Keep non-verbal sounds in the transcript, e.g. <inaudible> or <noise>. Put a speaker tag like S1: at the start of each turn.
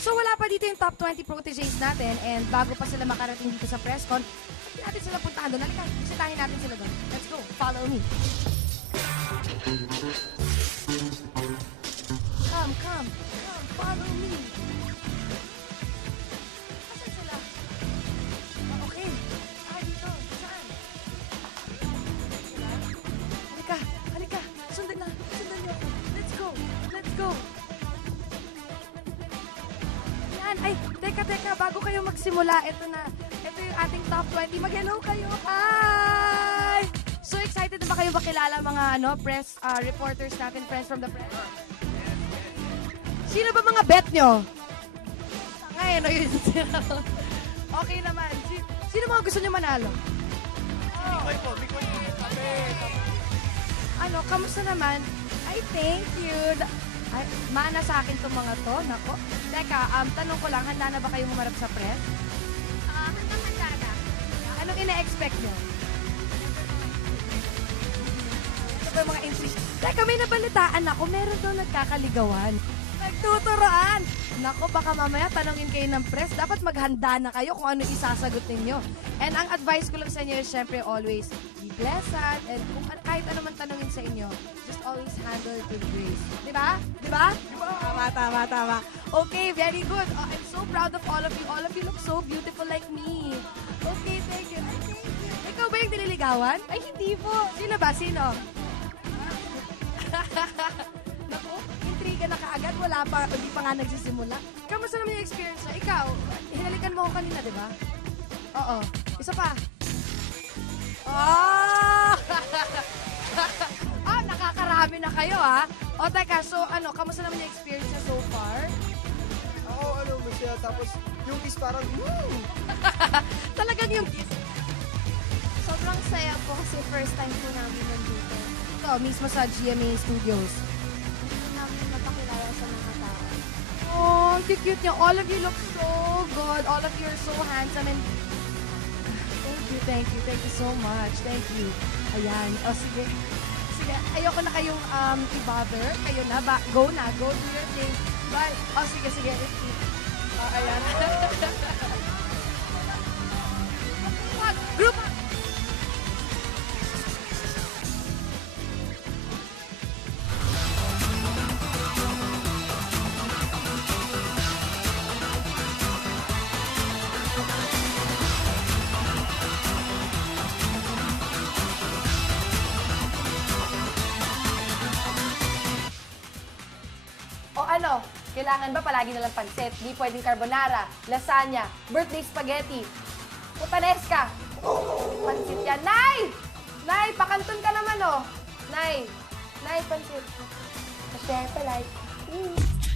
S1: So wala pa dito yung top 20 proteges natin and bago pa sila makarating dito sa presscon, natin sila puntahan doon. Halika, bisitahin natin sila doon. Let's go, follow me. Come, come, come, follow me. Ay, teka, teka. Bago kayo magsimula, ito na. Ito yung ating top 20. Mag-hello kayo. Hi! So excited na ba kayo makilala mga ano, press ah, reporters natin, friends from the press? Sino ba mga bet nyo? Ngayon, ayun sila. <laughs> Okay naman. Si- Sino mga gusto nyo manalo?
S2: Bikoy po, kami.
S1: Ano, kamusta naman? Ay, thank you. Ay, mana sa akin itong mga to. Nako. Teka, um, tanong ko lang, handa na ba kayo humarap sa press?
S3: Ah, handa-handa na.
S1: Anong ina-expect nyo? Ano ba yung mga interest? Teka, may nabalitaan ako. Meron daw nagkakaligawan. Nagtuturoan. Nako, baka mamaya tanongin kayo ng press. Dapat maghanda na kayo kung ano isasagot ninyo. And ang advice ko lang sa inyo is syempre always be blessed. And kung an- kahit ano man tanongin sa inyo, just always handle it with grace. Ba? Di ba? Tama, tama, tama. Okay, very good. Oh, I'm so proud of all of you. All of you look so beautiful like me. Okay, thank you. Thank you. Ikaw ba yung nililigawan? Ay, hindi po. Sino ba? Sino? <laughs> Naku, intriga na kaagad. Wala pa, hindi pa nga nagsisimula. Kamusta naman yung experience na? Ikaw, hinalikan mo ako kanina, di ba? Oo. Isa pa. Oh! <laughs> ah, nakakarami na kayo, ha? O, teka, so, ano, kamusta naman yung experience na so far?
S2: Ako, ano, masaya. Tapos, yung kiss parang, woo! <laughs>
S1: Talagang yung
S3: Sobrang saya po kasi first time po namin nandito.
S1: ito, mismo sa GMA Studios.
S3: Hindi namin napakilala sa mga tao.
S1: Oh, ang cute niyo. All of you look so good. All of you are so handsome and <laughs> thank you, thank you, thank you so much. Thank you. Ayan. O, sige. Ayoko na kayong um, i-bother. Kayo na. Ba go na. Go do your thing. Bye. O, sige, sige. Oh, ayan. <laughs> kailangan ba palagi nalang pansit? Di pwedeng carbonara, lasagna, birthday spaghetti, putanesca. Pansit yan. Nay! Nay, pakanton ka naman oh. Nay, Nay, pansit. Kasi, palay. Mm.